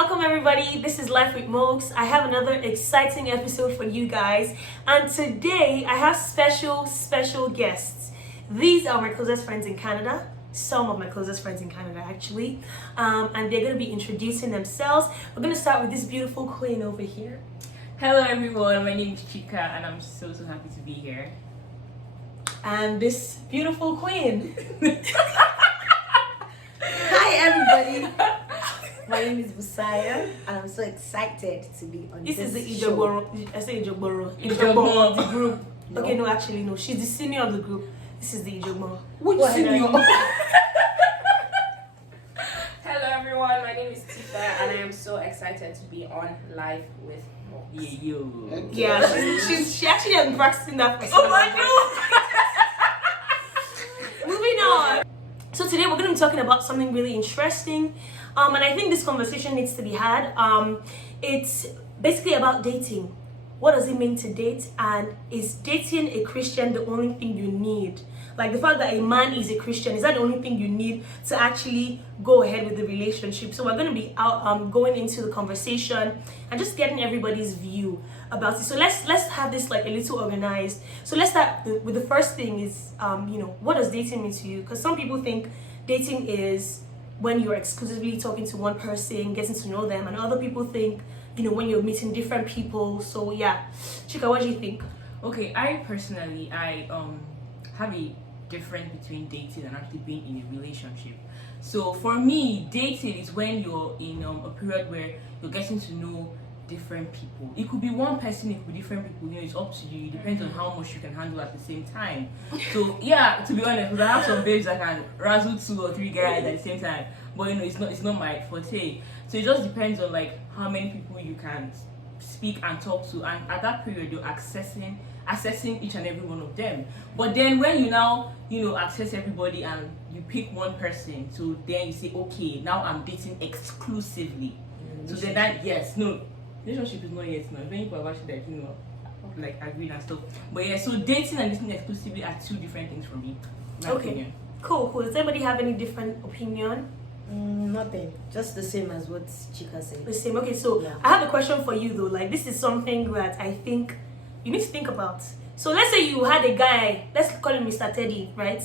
Welcome everybody, this is Life with Mokes. I have another exciting episode for you guys, and today I have special guests. These are my closest friends in Canada, some of my closest friends in Canada actually, and they're going to be introducing themselves. We're going to start with this beautiful queen over here. Hello everyone, my name is Chika and I'm so happy to be here. And this beautiful queen. Hi everybody, my name is Busaya and I'm so excited to be on This is the show. Ijogboro. I say Ijogboro. Ijogboro. Of the group. No. Okay, no, actually no. She's the senior of the group. This is the Ijogboro. Which What senior? Hello everyone, my name is Tifa and I am so excited to be on Live with Mokes. Yo. Yeah, she actually has been practicing that for so Oh my god. Moving on. So today we're going to be talking about something really interesting, and I think this conversation needs to be had. It's basically about dating. What does it mean to date, and is dating a Christian the only thing you need? Like the fact that a man is a Christian, is that the only thing you need to actually go ahead with the relationship? So we're going to be out going into the conversation and just getting everybody's view about it. So let's have this like a little organized. So let's start with the first thing is what does dating mean to you? Because some people think dating is when you're exclusively talking to one person, getting to know them, and other people think when you're meeting different people. So yeah, Chika, what do you think? Okay, I personally have a difference between dating and actually being in a relationship. So for me, dating is when you're in a period where you're getting to know different people. It could be one person, it could be different people. It's up to you. It depends on how much you can handle at the same time. So yeah, to be honest, because I have some babes that can razzle 2 or 3 guys at the same time. But it's not my forte. So it just depends on like how many people you can speak and talk to, and at that period you're assessing each and every one of them. But then when you now access everybody and you pick one person, so then you say, okay, now I'm dating exclusively. So then relationship is not yet. No, many people have actually like agreed and stuff. But yeah, so dating and dating exclusively are 2 different things for me. My Okay. opinion. Cool. Does anybody have any different opinion? Nothing, just the same as what Chika said. The same. Okay, so Yeah. I have a question for you though. Like this is something that I think you need to think about. So let's say you had a guy, let's call him Mr. Teddy, right?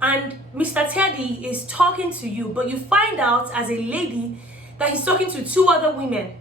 And Mr. Teddy is talking to you, but you find out as a lady that he's talking to 2 other women.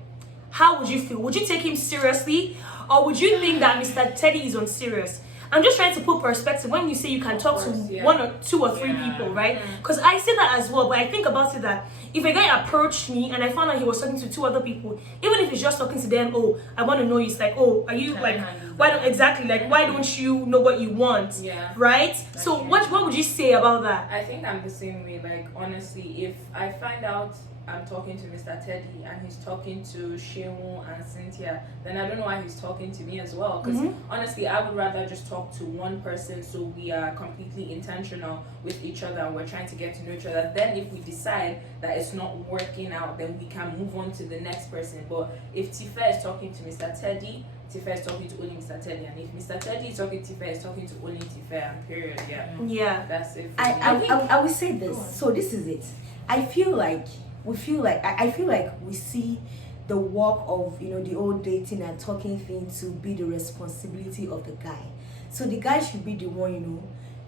How would you feel? Would you take him seriously, or would you think that Mr. Teddy is unserious? I'm just trying to put perspective when you say you can talk to 1 or 2 or 3 people, right? Because I say that as well, but I think about it that if a guy approached me and I found out he was talking to 2 other people, even if he's just talking to them, oh, I want to know you, it's like, oh, are you like, why don't you know what you want? Yeah. Right? So true. what would you say about that? I think I'm the same way. Like honestly, if I find out I'm talking to Mr. Teddy and he's talking to Shewu and Cynthia, then I don't know why he's talking to me as well. Because honestly, I would rather just talk to one person so we are completely intentional with each other and we're trying to get to know each other. Then if we decide that it's not working out, then we can move on to the next person. But if Tifa is talking to Mr. Teddy, Tifa is talking to only Mr. Teddy, and if Mr. Teddy is talking to Tifa, is talking to only Tifa, and period. Yeah. That's it. I will say this. So this is it. I feel like we see the work of the old dating and talking thing to be the responsibility of the guy. So the guy should be the one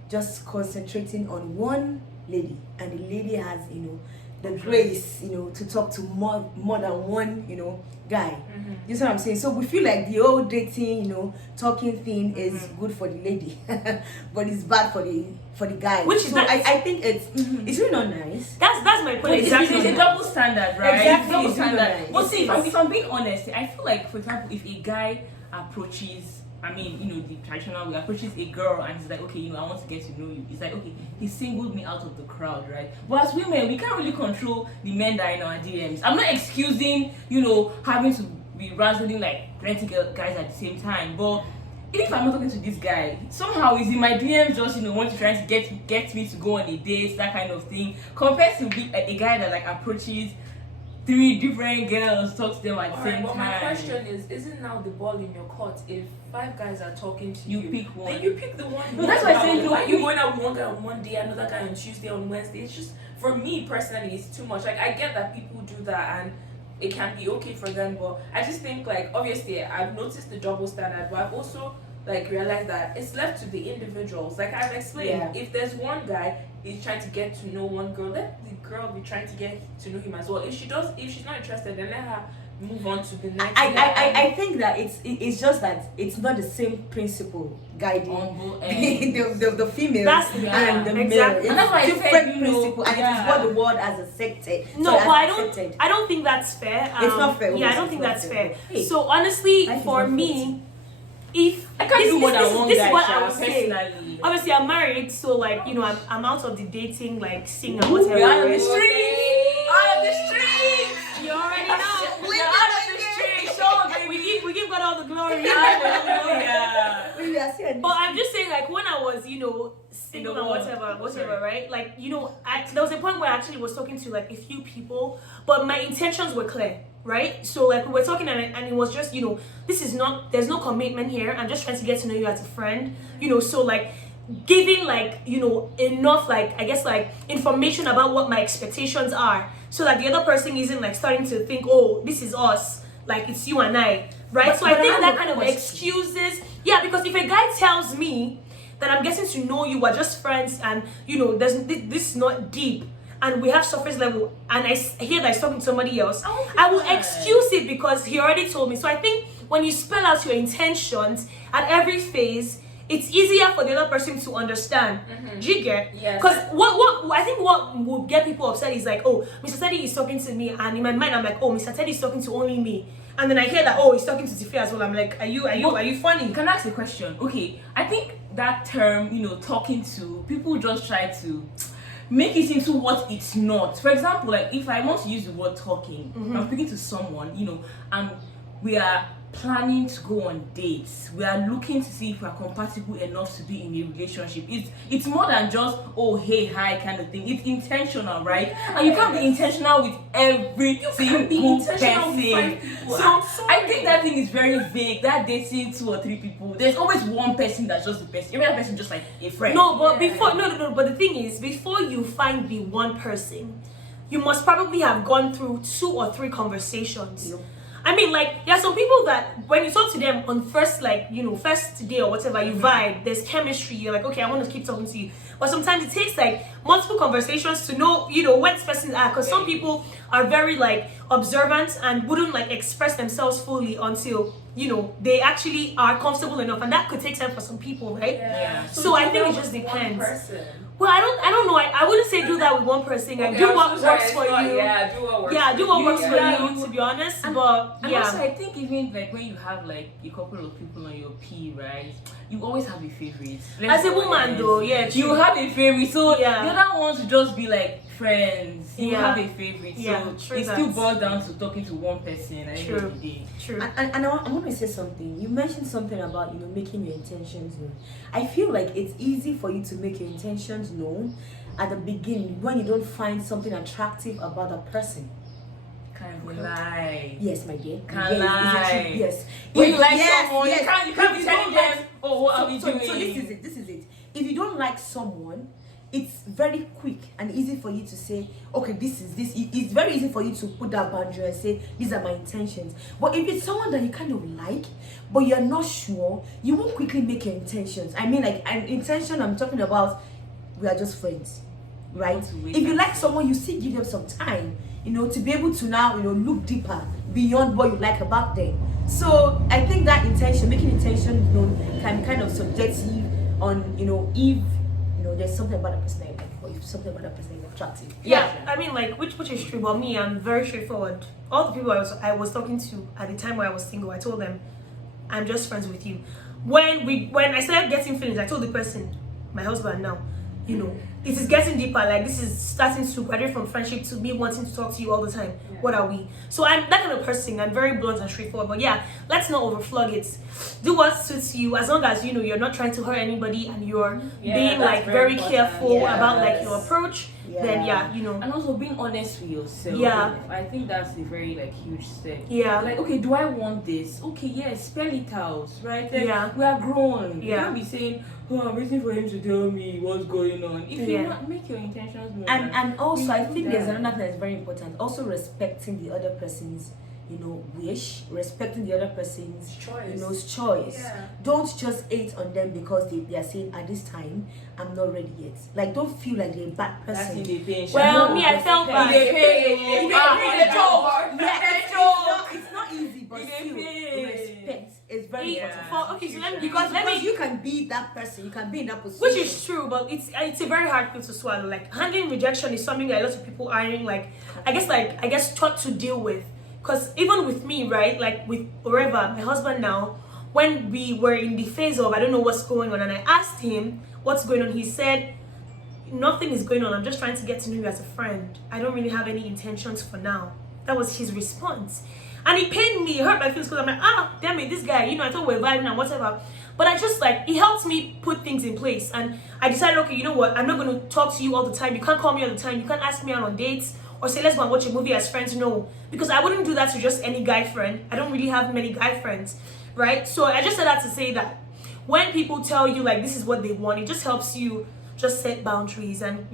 just concentrating on one lady, and the lady has the grace to talk to more than one guy. You see what I'm saying? So we feel like the old dating talking thing is good for the lady but it's bad for the guy, Which is so nice. I think it's really not nice. That's my point. It's a double standard, right? Exactly. Double It's standard. nice. But see, if I'm being honest, I feel like, for example, if a guy approaches, the traditional way, approaches a girl and he's like, okay, I want to get to know you. It's like, okay, he singled me out of the crowd, right? But as women, we can't really control the men that are in our DMs. I'm not excusing, having to be razzling like plenty guys at the same time, but if I'm not talking to this guy, somehow he's in my DMs just want to try to get me to go on a date, that kind of thing, compared to a guy that like approaches 3 different girls, talks to them at the same But time. my question is, isn't now the ball in your court? If 5 guys are talking to You pick one. then you pick the one. No, that's why I say, why you going out with one guy on one day, another guy on Tuesday, on Wednesday? It's just, for me personally, it's too much. Like I get that people do that, and it can be okay for them. But I just think, like, obviously I've noticed the double standard, but I've also like realized that it's left to the individuals. Like I've explained, if there's one guy he's trying to get to know one girl, let the girl be trying to get to know him as well. If she's not interested, then let her move on to the next. I think that it's just that it's not the same principle guiding the female and the male. Exactly. It's that's why I different said, principle, and it is what the world has accepted. No, So but accepted. I don't think that's fair. It's not fair. Yeah, I don't think that's fair. So honestly, Life is for not me, if I can't do more than one this guy, is what I Sha, would say. personally. Obviously, I'm married, so like I'm out of the dating like scene and whatever. We are on the right? streets. On the streets. You already know. We are on the streets. Show baby. We give God all the glory. Hallelujah. But I'm just saying, like, when I was, single and whatever, right? Like, there was a point where I actually was talking to like a few people, but my intentions were clear, right? So like we were talking and it was just, there's no commitment here. I'm just trying to get to know you as a friend, so like giving like, enough like, I guess like information about what my expectations are. So that the other person isn't like starting to think, oh, this is us, like it's you and I, right? So I think that kind of excuses, because if a guy tells me that I'm getting to know you, we're just friends, and this is not deep, and we have surface level, and I hear that he's talking to somebody else, I will excuse it because he already told me. So I think when you spell out your intentions at every phase, it's easier for the other person to understand. Do you get? Yes. Because what I think what will get people upset is like, oh, Mr. Teddy is talking to me, and in my mind I'm like, oh, Mr. Teddy is talking to only me, and then I hear that, oh, he's talking to Tiffy as well. I'm like, are you funny? Can I ask a question? Okay, I think that term, talking to, people just try to make it into what it's not. For example, like if I want to use the word talking, I'm speaking to someone, and we are planning to go on dates. We are looking to see if we are compatible enough to be in a relationship. It's more than just, oh, hey, hi kind of thing. It's intentional, right? And you can't be intentional with every single person. So I think that thing is very vague. That dating 2 or 3 people, there's always one person that's just the best. Every other person just like a friend. No, but but the thing is, before you find the one person, you must probably have gone through 2 or 3 conversations. Yep. I mean, like, there are some people that when you talk to them on first day or whatever, you vibe, there's chemistry, you're like, okay, I want to keep talking to you. But sometimes it takes like multiple conversations to know, where this person is at. Because some people are very like observant and wouldn't like express themselves fully until, they actually are comfortable enough. And that could take time for some people, right? Yeah. So I think it just depends. Well, I don't know. I wouldn't say do that with one person. Like, do what works for you. Yeah, do what works. Yeah, do what works for Yeah. you. To be honest, And but also, I think even like when you have like a couple of people on your P, right? You always have a favorite. As a woman, though, yeah, you true. have a favorite. So Yeah. the other ones will just be like friends. You Yeah. have a favorite. So Yeah, true it still that. boils down to talking to one person at the end of the day. True. And I want to say something. You mentioned something about making your intentions known. I feel like it's easy for you to make your intentions known at the beginning when you don't find something attractive about a person. Can't lie. Yes, my dear. Can't Yes, is it lie. true? Yes. When you like Yes, someone, yes. you can't If be you telling don't like- them, oh, what are we doing? So this is it. If you don't like someone, it's very quick and easy for you to say, okay, this is this. It's very easy for you to put that boundary and say, these are my intentions. But if it's someone that you kind of like, but you're not sure, you won't quickly make your intentions. I mean, like an intention I'm talking about, we are just friends, right? If you like someone, you still give them some time, to be able to now, look deeper beyond what you like about them. So I think that making intention known can be kind of subjective on, if there's something about a person that you like, or if something about a person is attractive. Yeah, I mean, like, which is true. But me, I'm very straightforward. All the people I was talking to at the time where I was single, I told them, I'm just friends with you. When I started getting feelings, I told the person, my husband now, it is getting deeper. Like, this is starting to graduate from friendship to me wanting to talk to you all the time. Yeah. What are we? So I'm that kind of person. I'm very blunt and straightforward. But yeah, let's not overflog it. Do what suits you, as long as you're not trying to hurt anybody and you're being like very careful about like your approach. then you know. And also being honest with yourself. Yeah. I think that's a very like huge step. Yeah. Like, okay, do I want this? Okay, yes, spell it out, right? Like, Yeah. we are grown. Yeah. You can't be saying, oh, I'm waiting for him to tell me what's going on. If you want, make your intentions known. And also, I think there's that. another thing that's very important. Also, respecting the other person's, wish, respecting the other person's choice. Yeah. Don't just hate on them because they are saying at this time I'm not ready yet. Like, don't feel like they're a bad That's person. in the pain. Well, No, me, I felt bad. They pay. It's not easy, but You still, pay. respect is very Yeah. important. Okay, so let me Because let me you can be that person, you can be in that position. which is true, but it's a very hard pill to swallow. Like, handling rejection is something that a lot of people aren't I guess taught to deal with. Because even with me, right, like with Oreva, my husband now, when we were in the phase of I don't know what's going on, and I asked him what's going on, he said nothing is going on. I'm just trying to get to know you as a friend. I don't really have any intentions for now. That was his response. And it pained me, it hurt my feelings because I'm like, damn it, this guy, I thought we were vibing and whatever. But I just it helped me put things in place. And I decided, okay, you know what, I'm not going to talk to you all the time. You can't call me all the time. You can't ask me out on dates or say, let's go and watch a movie as friends. No, because I wouldn't do that to just any guy friend. I don't really have many guy friends, right? So I just said that to say that when people tell you, this is what they want, it just helps you just set boundaries and,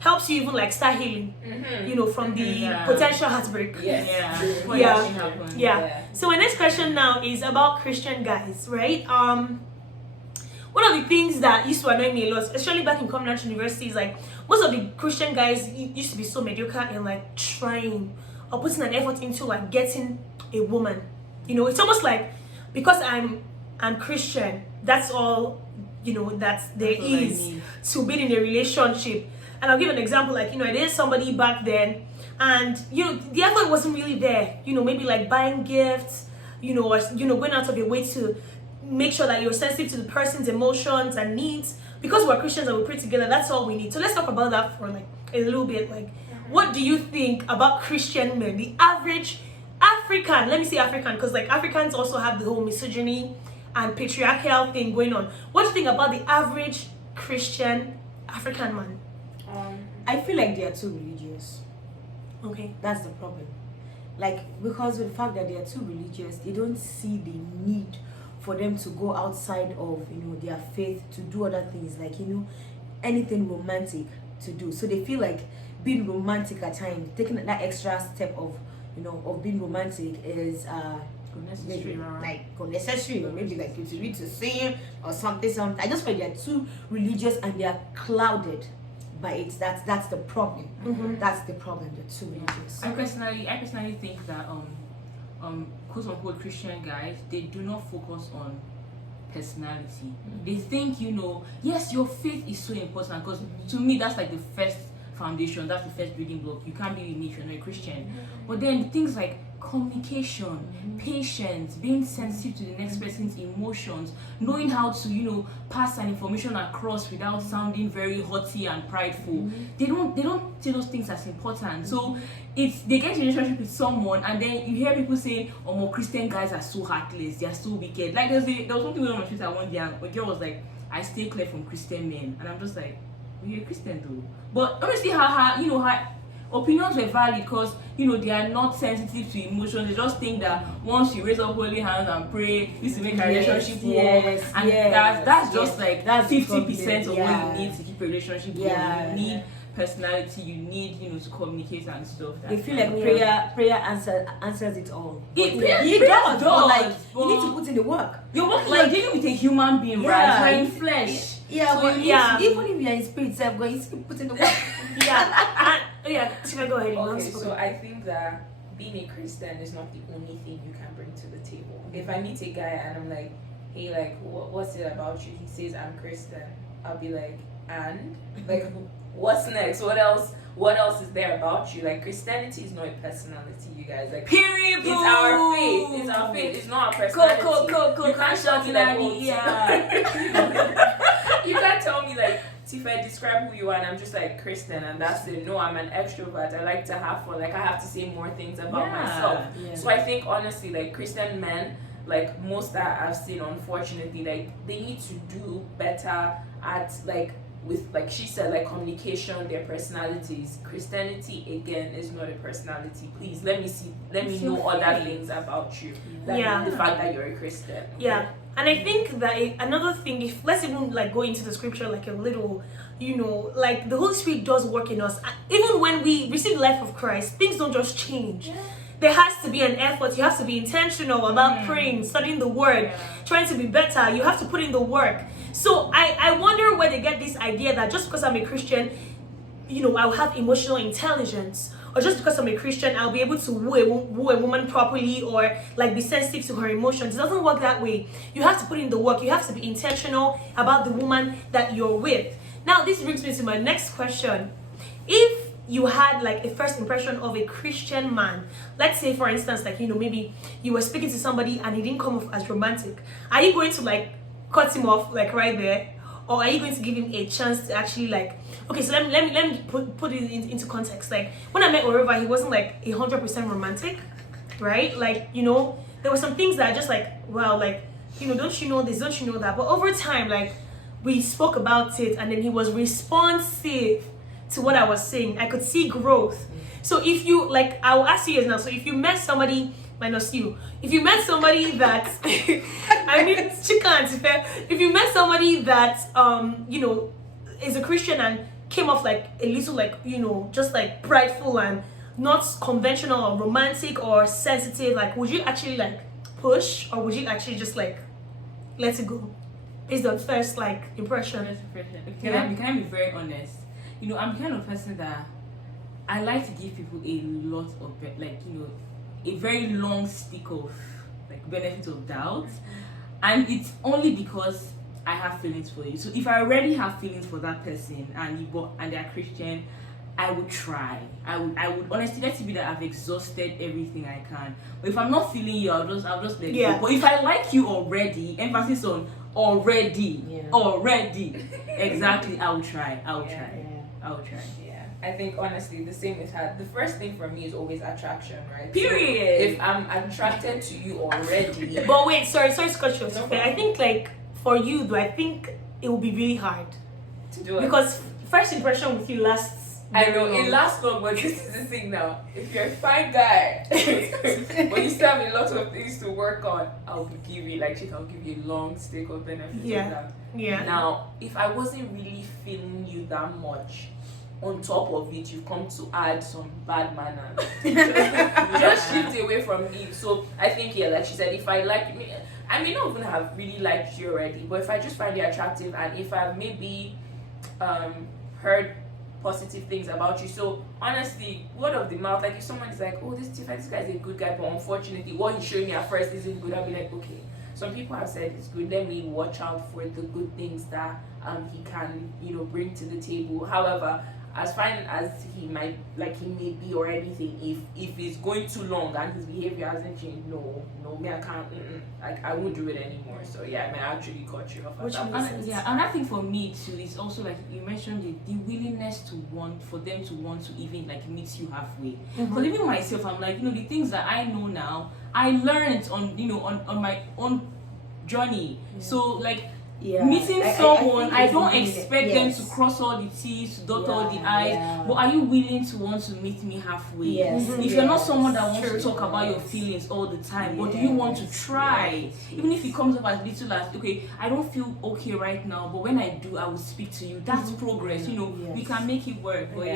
helps you even, start healing, from the potential heartbreak. Yes. Yeah. So my next question now is about Christian guys, right? One of the things that used to annoy me a lot, especially back in Covenant University, is most of the Christian guys used to be so mediocre and trying or putting an effort into getting a woman. It's almost because I'm Christian, that's all that there is to being in a relationship. And I'll give an example. I dated somebody back then, and the effort wasn't really there. Maybe buying gifts, or going out of your way to make sure that you're sensitive to the person's emotions and needs. Because we're Christians and we pray together, that's all we need. So let's talk about that for a little bit. What do you think about Christian men, the average African? Let me say African, because Africans also have the whole misogyny and patriarchal thing going on. What do you think about the average Christian African man? I feel like they are too religious. Okay. That's the problem. Because of the fact that they are too religious, they don't see the need for them to go outside of their faith to do other things, anything romantic to do. So they feel like being romantic at times, taking that extra step of of being romantic is Unnecessary, unnecessary, or maybe to read to sing or something. I just feel they're too religious and they are clouded by it. That's the problem. Mm-hmm. That's the problem. They're too religious. I personally think that quote unquote Christian guys, they do not focus on personality. They think yes, your faith is so important, because to me that's the first foundation, that's the first building block. You can't be unique if you're not a Christian. But then things like communication, patience, being sensitive to the next person's emotions, knowing how to pass an information across without sounding very haughty and prideful. They don't see those things as important. So it's they get in a relationship with someone and then you hear people saying, oh, more Christian guys are so heartless, they are so wicked. There was something going on my Twitter one day and a girl was like, I stay clear from Christian men, and I'm just like, well, you're a Christian though. But honestly, her opinions were valid because they are not sensitive to emotions. They just think that once you raise up holy hands and pray, this will make a relationship work, and that's just that's 50% of what you need to keep a relationship going. You need personality, you need to communicate and stuff. They feel like prayer answers it all. It does, does, but you need to put in the work. You're working, you're dealing with a human being, right? You're in flesh. Yeah, so but even if you're in spirit, I'm going to put in the work. Go ahead. Okay, so I think that being a Christian is not the only thing you can bring to the table. If I meet a guy and I'm like, hey, what's it about you? He says I'm Christian. I'll be like, and what's next? What else is there about you? Christianity is not a personality, you guys. Period. It's our faith. It's our faith. It's not our personality. Cool. You can't shout you can't tell me Tifa, describe who you are, and I'm just Christian, and that's it. No, I'm an extrovert. I like to have fun. I have to say more things about myself. Yeah. So I think honestly, Christian men, most that I've seen, unfortunately, they need to do better at with, like she said, like communication, their personalities. Christianity again is not a personality. Please let me know other things about you than Yeah. the fact that you're a Christian. Yeah, and I think that another thing, if let's even like go into the scripture like a little, like the Holy Spirit does work in us. Even when we receive the life of Christ, things don't just change. There has to be an effort. You have to be intentional about praying, studying the word, trying to be better. You have to put in the work. So I wonder where they get this idea that just because I'm a Christian, I'll have emotional intelligence, or just because I'm a Christian, I'll be able to woo a woman properly, or like be sensitive to her emotions. It doesn't work that way. You have to put in the work. You have to be intentional about the woman that you're with. Now, this brings me to my next question. If you had like a first impression of a Christian man, let's say for instance, like maybe you were speaking to somebody and he didn't come off as romantic, are you going to like cut him off like right there, or are you going to give him a chance to actually like, okay, so let me put it into context. Like when I met Oriva, he wasn't like 100% romantic, right? Like there were some things that I just like, well, like don't you know this, don't you know that, but over time, like we spoke about it, and then he was responsive to what I was saying. I could see growth. So if you like, I will ask you guys now. So if you met somebody, minus you, if you met somebody that, I mean, if you met somebody that, is a Christian and came off like a little like, just like prideful and not conventional or romantic or sensitive, like, would you actually like push, or would you actually just like let it go? Is the first like impression? Can I be very honest? I'm the kind of person that I like to give people a lot of a very long stick of like benefit of doubt, and it's only because I have feelings for you. So if I already have feelings for that person and they're Christian, I would try. I would honestly, let it be that I've exhausted everything I can. But if I'm not feeling you, I'll just let it go. But if I like you already, emphasis on already, exactly, I will try. I will try. Yeah, I think honestly the same with her. The first thing for me is always attraction, right? Period. So if I'm attracted to you already, But wait, sorry, Scott, you. No Okay, I think like for you though, I think it will be really hard to do it. because first impression with you lasts. I know it lasts long, but this is the thing now. If you're a fine guy, but you still have a lot of things to work on, I'll give you a long stick of benefits of that. Yeah. Now, if I wasn't really feeling you that much, on top of it, you've come to add some bad manners. Just shift away from me. So I think like she said, if I like me, I may not even have really liked you already, but if I just find you attractive, and if I've maybe heard positive things about you. So honestly, word of the mouth, like if someone is like, oh, this guy's a good guy, but unfortunately what he's showing me at first isn't good, I'll be like, okay, some people have said it's good, let me watch out for the good things that he can bring to the table. However, as fine as he may be or anything, if it's going too long and his behavior hasn't changed, no, me I can't, I won't do it anymore. So yeah, I may actually cut you off. Another thing for me too is also like you mentioned the willingness for them to want to even like meet you halfway. Because even myself, I'm like the things that I know now, I learned on my own journey. So like. Meeting someone, I don't expect them to cross all the T's, to dot all the I's, but are you willing to want to meet me halfway? If you're not someone that wants to talk about your feelings all the time, but do you want to try? Even if it comes up as little as, okay, I don't feel okay right now, but when I do, I will speak to you. That's progress, we can make it work. But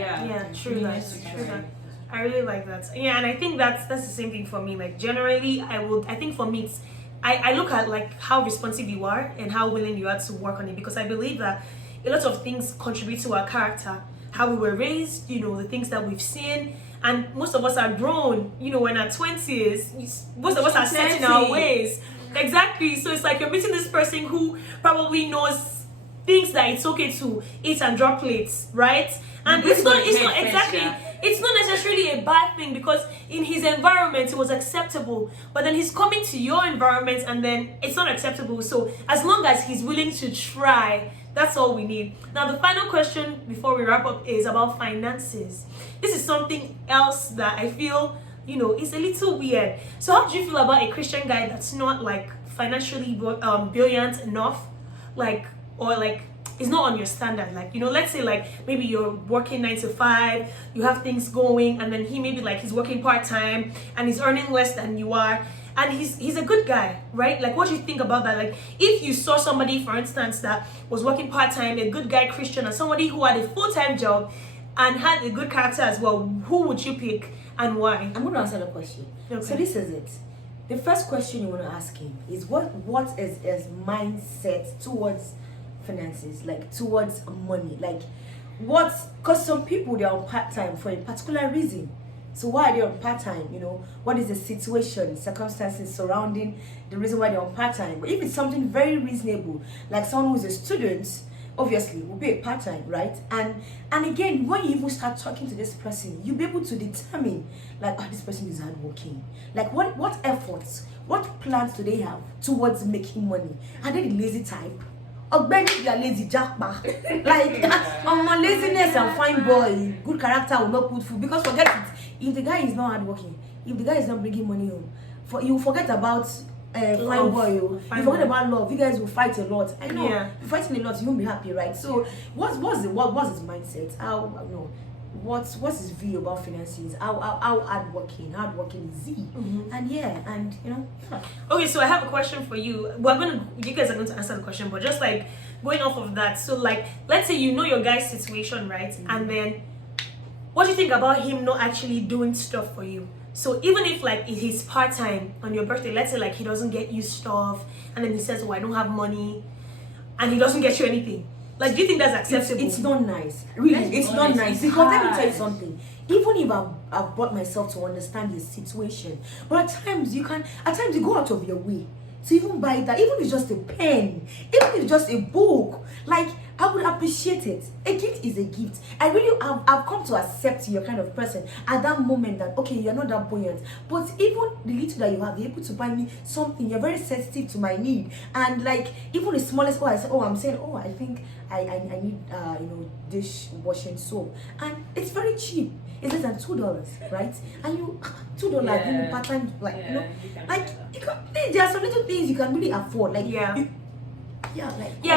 True that. I really like that. Yeah, and I think that's the same thing for me. Like generally, I think for me it's, I look at like how responsive you are and how willing you are to work on it, because I believe that a lot of things contribute to our character, how we were raised, the things that we've seen, and most of us are grown, in our 20s, most of us are set in our ways. Exactly. So it's like you're meeting this person who probably knows things that it's okay to eat and drop plates, right? And it's not necessarily a bad thing, because in his environment it was acceptable, but then he's coming to your environment and then it's not acceptable. So as long as he's willing to try, that's all we need. Now the final question before we wrap up is about finances. This is something else that I feel is a little weird. So how do you feel about a Christian guy that's not like financially buoyant enough, or is not on your standard. Like, you know, let's say like maybe you're working 9 to 5, you have things going, and then he maybe like he's working part-time and he's earning less than you are, and he's a good guy, right? Like, what do you think about that? Like, if you saw somebody, for instance, that was working part-time, a good guy Christian, and somebody who had a full-time job and had a good character as well, who would you pick and why? I'm going to answer the question. Okay. So this is it. The first question you want to ask him is what is his mindset towards finances, like towards money, like what? Because some people, they're on part-time for a particular reason. So why are they on part-time? You know, what is the situation, circumstances surrounding the reason why they're on part-time? But if it's something very reasonable, like someone who's a student, obviously will be a part-time, right? And again, when you even start talking to this person, you'll be able to determine like, oh, this person is hardworking. Like what efforts, what plans do they have towards making money? Are they the lazy type? Or maybe you are lazy jackpot. Like my laziness and fine boy, good character will not put food, because forget it. If the guy is not hardworking, if the guy is not bringing money home, you forget about fine boy, you forget about love. You guys will fight a lot. I know. Yeah. You're fighting a lot, you won't be happy, right? So what's his mindset? How, you know, what's his view about finances? How hardworking is he? And yeah, and you know. Okay, so I have a question for you. You guys are going to answer the question, but just like going off of that, so like let's say you know your guy's situation, right? And then what do you think about him not actually doing stuff for you? So even if like he's part-time on your birthday, let's say like he doesn't get you stuff, and then he says, oh, I don't have money, and he doesn't get you anything. Like, do you think that's acceptable? It's not nice. Really, it's not nice. Because let me tell you something. Even if I've brought myself to understand his situation, but at times you go out of your way to even buy that, even if it's just a pen, even if it's just a book, like I would appreciate it. A gift is a gift. I've come to accept you're kind of person at that moment that, okay, you're not that buoyant, but even the little that you have, you're able to buy me something. You're very sensitive to my need, and like even the smallest, I think I need you know, dish washing soap, and it's very cheap. It's less than $2, right? And you $2, you part time, like you know, like there are some little things you can really afford, like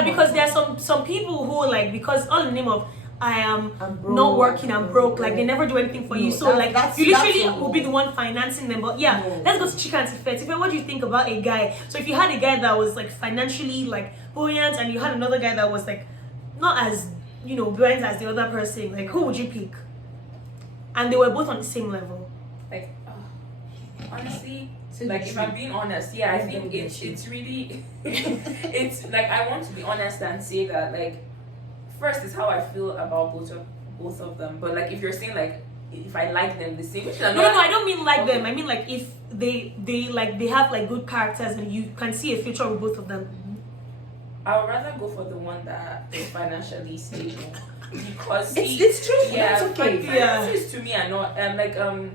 because there are some people who like, because all in the name of I'm broke, not working, I'm broke, like they never do anything for you. So like you literally will be the one financing them. But let's go to Chika and Tife. What do you think about a guy? So if you had a guy that was like financially like buoyant, and you had another guy that was like not as, you know, buoyant as the other person, like who would you pick? And they were both on the same level. Like honestly, like if I'm being honest, I think it's really it's like, I want to be honest and say that like first is how I feel about both of them. But like if you're saying like if I like them the same, no, I don't mean like them. I mean like if they have like good characters and you can see a future with both of them. I would rather go for the one that is financially stable. Because it's true. That's okay. Finances to me are not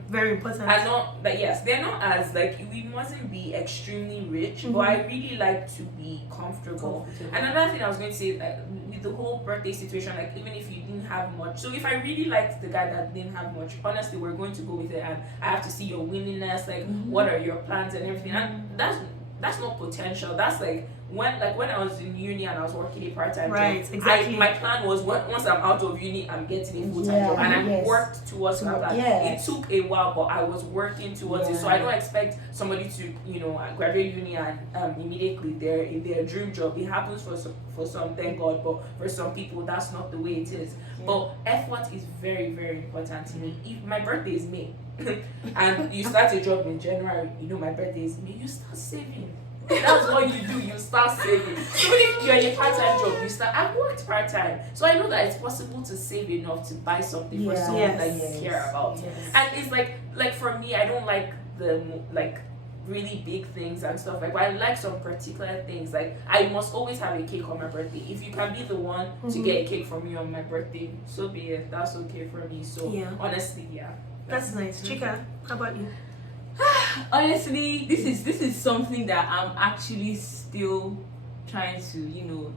very important. Are not like, yes, they're not as like, we mustn't be extremely rich, but I really like to be comfortable. Another thing I was going to say, like with the whole birthday situation, like even if you didn't have much, so if I really liked the guy that didn't have much, honestly, we're going to go with it, and I have to see your willingness, like what are your plans and everything, and that's not potential. That's like when I was in uni and I was working a part-time job, exactly. My plan was once I'm out of uni, I'm getting a full-time job, and I worked towards that plan. It took a while, but I was working towards it. So I don't expect somebody to, you know, graduate uni and immediately their dream job. It happens for some, thank God, but for some people that's not the way it is. But effort is very, very important to me. If my birthday is May and you start a job in January, you know my birthday is May, you start saving. That's what you do, you start saving. Even if you're in a part-time job, I've worked part-time, so I know that it's possible to save enough to buy something for someone that you care about. And it's like for me, I don't like the like really big things and stuff, like, but I like some particular things. Like I must always have a cake on my birthday. If you can be the one to get a cake from me on my birthday, so be it. That's okay for me. So honestly, that's nice. Chika, how about you? Honestly, this is something that I'm actually still trying to, you know,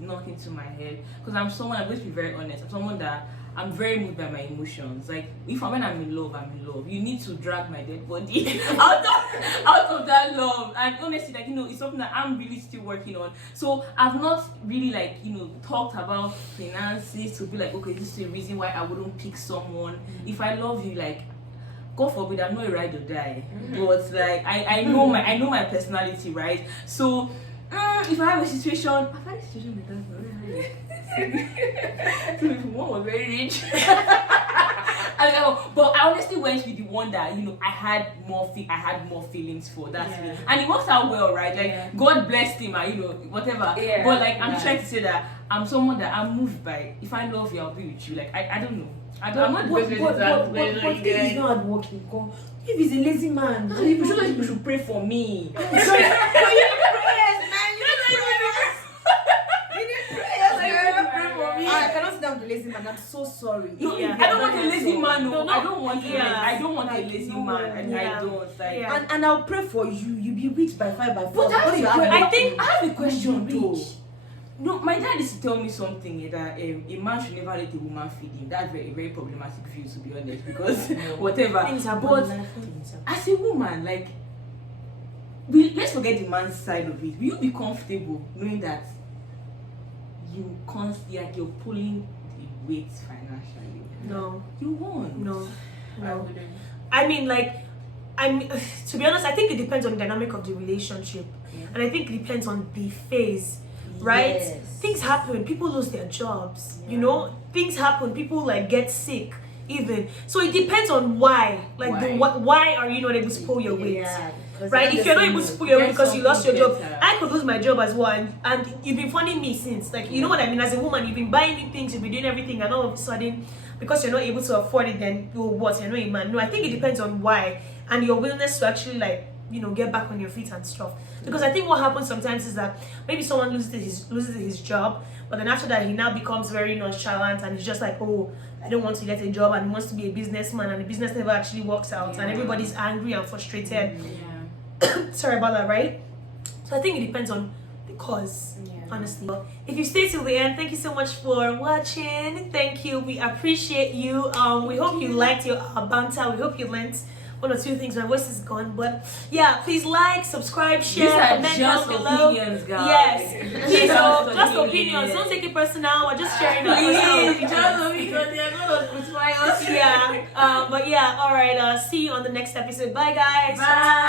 knock into my head, because I'm going to be very honest, I'm someone that I'm very moved by my emotions. Like when I'm in love, you need to drag my dead body out of that love. And honestly, like, it's something that I'm really still working on. So I've not really, like, talked about finances to be like, okay, this is the reason why I wouldn't pick someone. If I love you, like, God forbid, I'm not a ride or die. But like I know my personality, right? So if I have a situation, I've had a situation with that. One was very rich. But I honestly went with the one that I had more feelings for. That's me, and it works out well, right? Like God blessed him, and whatever. Yeah. But like I'm trying to say that I'm someone that I'm moved by. If I love you, I'll be with you. Like I don't know. I'm not the best person to ask questions. But if he's not hardworking, if he's a lazy man, you should pray for me. I cannot sit down with a lazy man. I'm so sorry. I don't want a lazy man. No, I don't want a lazy man. And I don't. And I'll pray for you. You'll be rich by 5 by 4. But I think I have a question though. No, my dad used to tell me something that a man should never let a woman feed him. That's very, very problematic view, to be honest, because whatever. But as a woman, like, let's forget the man's side of it. Will you be comfortable knowing that you're pulling the weight financially? No. You won't. No. I wouldn't. I mean, to be honest, I think it depends on the dynamic of the relationship. And I think it depends on the phase. Right? Yes. Things happen, people lose their jobs, things happen, people like get sick even. So it depends on why. Like why are you not able to pull your weight? Right? If you're not able to pull your weight because you lost your job, I could lose my job as well, and you've been funding me since. Like, you know what I mean? As a woman, you've been buying me things, you've been doing everything, and all of a sudden, because you're not able to afford it, then you're not a man. No, I think it depends on why and your willingness to actually get back on your feet and stuff. Because I think what happens sometimes is that maybe someone loses his job, but then after that he now becomes very nonchalant and he's just like, oh, I don't want to get a job, and he wants to be a businessman, and the business never actually works out, and everybody's angry and frustrated. Sorry about that, right? So I think it depends on the cause. Honestly, if you stay till the end, thank you so much for watching. Thank you, we appreciate you. We hope you liked our banter. We hope you learned one or two things. My voice is gone, but yeah, please like, subscribe, share, comment down below. Opinions, guys. Yes, please, just opinions. Don't take it personal. We're just sharing our personal opinions. Yeah, but yeah, all right. See you on the next episode. Bye, guys. Bye.